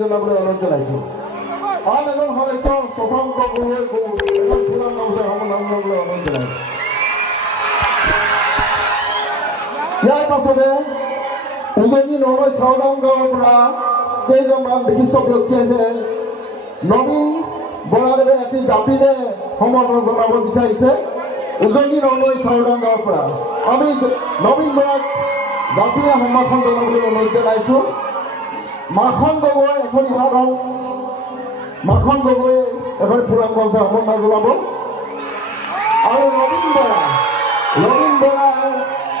জনাবলৈ অনুৰোধ জনাইছোঁ। আন এজন সদস্য শশাংক গগৈ এখন ফুলাম গামোচা সম্বৰ্ধনা জনাবলৈ অনুৰোধ জনাইছোঁ। ইয়াৰ পাছতে উজনি নলৈ চাওদাং গাঁৱৰ পৰা কেইজনমান বিশিষ্ট ব্যক্তি আছে। নবীন বৰাদেৱে এটি জাপিৰে সম্বৰ্ধনা জনাব বিচাৰিছে। উজনি নলৈ চাওদাং গাঁৱৰ পৰা আমি নবীন বৰাক জাপিৰে সম্ভাষণ জনাবলৈ অনুৰোধ জনাইছোঁ। মাখন গগৈ এখন সাধাৰণ মাখন গগৈ এখন ফুলাম গামোচা সম্বৰ্ধনা জনাব আৰু নবীন বৰা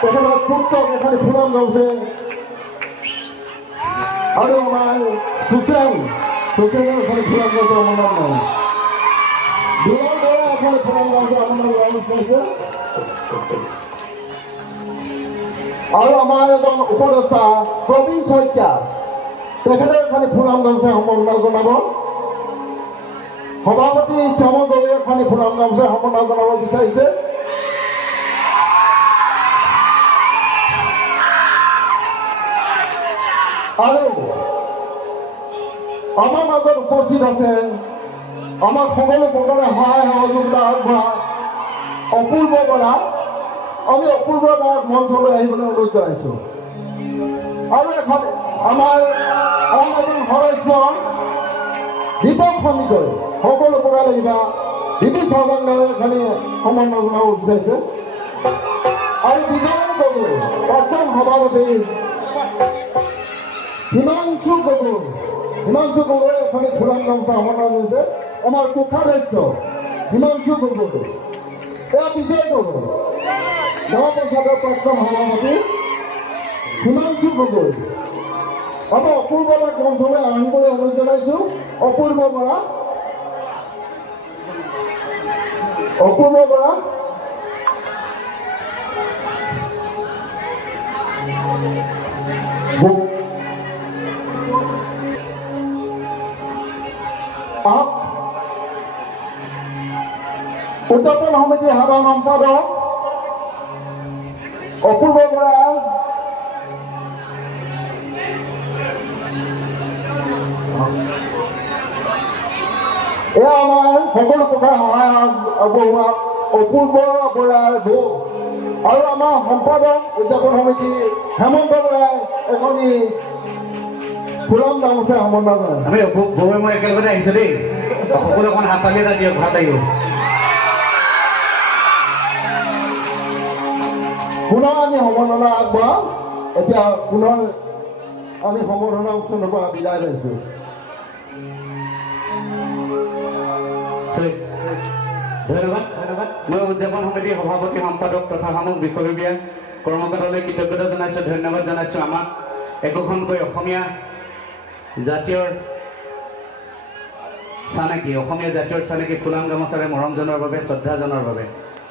তেখেতৰ পুত্ৰক এখন ফুলাম গামোচা আৰু আমাৰ সুচেন এখন ফুলাম গামোচা সম্বৰ্ধনা জনাব। দুলাল বৰা এখন ফুলাম গামোচা সম্বৰ্ধনা জনাব বিচাৰিছে আৰু আমাৰ এজন উপদেষ্টা প্ৰবীণ শইকীয়া তেখেতে এখন ফুলাম গামোচা সম্বৰ্ধনা জনাব। সভাপতি শ্যাম গগৈ এখন ফুলাম গামোচা সম্বৰ্ধনা জনাব বিচাৰিছে। আৰু আমাৰ মাজত উপস্থিত আছে আমাক সকলো প্ৰকাৰে সহায় সহযোগিতা আগবঢ়া অপূৰ্ব বৰা। আমি অপূৰ্ব বৰাক মঞ্চলৈ আহিবলৈ অনুৰোধ জনাইছোঁ। আৰু এখন আমাৰ আন এজন সদস্য দীপক সন্দিকৈ সকলো প্ৰকাৰে কিবা ডিবি চাওদাং এখনি সম্বৰ্ধনা জনাব বিচাৰিছে। আৰু বিজয় গগৈ প্ৰাক্তন সভাপতি হিমাংশু গগৈ এখনি ফুলাম গামোচা সম্বৰ্ধনা জনাইছে। আমাৰ কোষাধ্যক্ষ হিমাংশু গগৈ, এয়া বিজয় গগৈ গাঁও পঞ্চায়তৰ প্ৰাক্তন সভাপতি হিমাংশু গগৈ। আমি অপূৰ্ব বৰাক মঞ্চলৈ আহিবলৈ অনুৰোধ জনাইছোঁ। অপূৰ্ব বৰা উত্তপ্ত সমিতি সাধাৰণ সম্পাদক অপূৰ্ব বৰা এয়া আমাৰ সকলো প্ৰকাৰ সহায় আগবঢ়োৱা অপূৰ্ব বৰাৰ বৌ আৰু আমাৰ সম্পাদক উদযাপন সমিতি হেমন্ত বৰাই এখনি ফুলাম গামোচা সম্বৰ্ধনা জনায়। আমি বৌৱে মই একেলগতে আহিছোঁ দেই, সকলো অকণ হাত তালি এটা দিয়ক, ভাল লাগিব। পুনৰ আমি সম্বৰ্ধনা আগবঢ়াম। এতিয়া পুনৰ আমি সম্বৰ্ধনা অনুষ্ঠানৰ পৰা বিদায় লৈছোঁ। ধন্যবাদ। মই উদযাপন সমিতিৰ সভাপতি সম্পাদক তথা সামগ্ৰিক বিষয়ববীয়া কৰ্মকৰ্তালৈ কৃতজ্ঞতা জনাইছোঁ, ধন্যবাদ জনাইছোঁ। আমাক একোখনকৈ অসমীয়া জাতীয় চানেকি ফুলাম গামোচাৰে মৰম জনোৱাৰ বাবে, শ্ৰদ্ধা জনোৱাৰ বাবে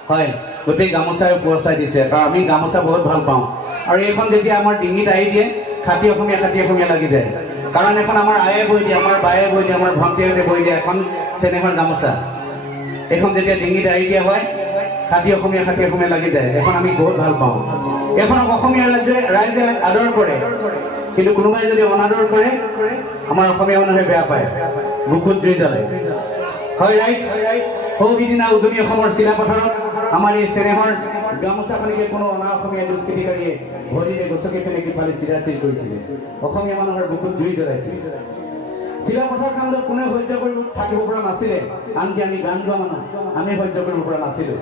হয় গোটেই গামোচাই পুৰস্কাৰ দিছে। কাৰণ আমি গামোচা বহুত ভাল পাওঁ আৰু এইখন যেতিয়া আমাৰ ডিঙিত আহি দিয়ে খাতি অসমীয়া লাগি যায়। কাৰণ এখন আমাৰ আয়ে বৈ দিয়ে, আমাৰ বায়ে বৈ দিয়ে, আমাৰ ভণ্টিহঁতে বৈ দিয়ে এখন চেনেহৰ গামোচা। এইখন যেতিয়া ডিঙিত আহি দিয়া হয় খাতি অসমীয়া লাগি যায়। এখন আমি বহুত ভাল পাওঁ। এইখনক অসমীয়া ৰাইজে আদৰ কৰে, কিন্তু কোনোবাই যদি অনাদৰ কৰে আমাৰ অসমীয়া মানুহে বেয়া পায়, বুকুত জুই জ্বলে। হয় ৰাইজ, সৌদিনা উজনি অসমৰ চিলাপথাৰত আমাৰ এই চেনেহৰ গামোচাখনিকে কোনো অনা অসমীয়া দুষ্কৃতিকাৰীয়ে ভৰিৰে গছকি ফেনেকি ফালি চিৰাচিৰ কৰিছিলে। অসমীয়া মানুহৰ বুকুত জুই জ্বলাইছিল। চিলাপথাৰ কামত কোনে সহ্য কৰিব থাকিব পৰা নাছিলে, আনকি আমি গান গোৱা মানুহ আমি সহ্য কৰিব পৰা নাছিলোঁ।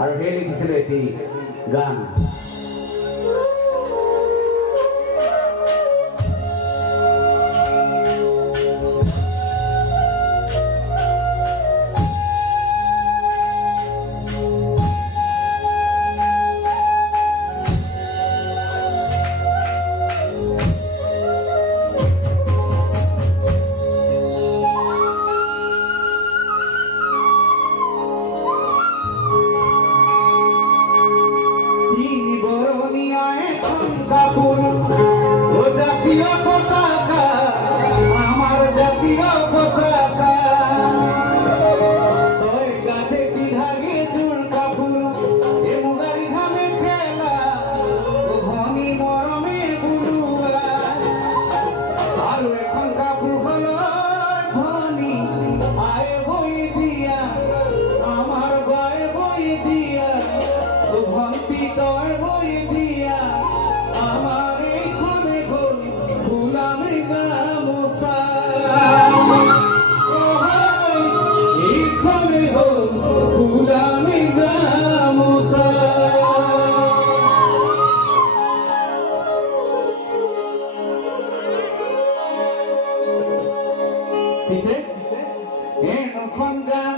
আৰু সেই লিখিছিলে এটি গান। পিছে এনেখন গাঁও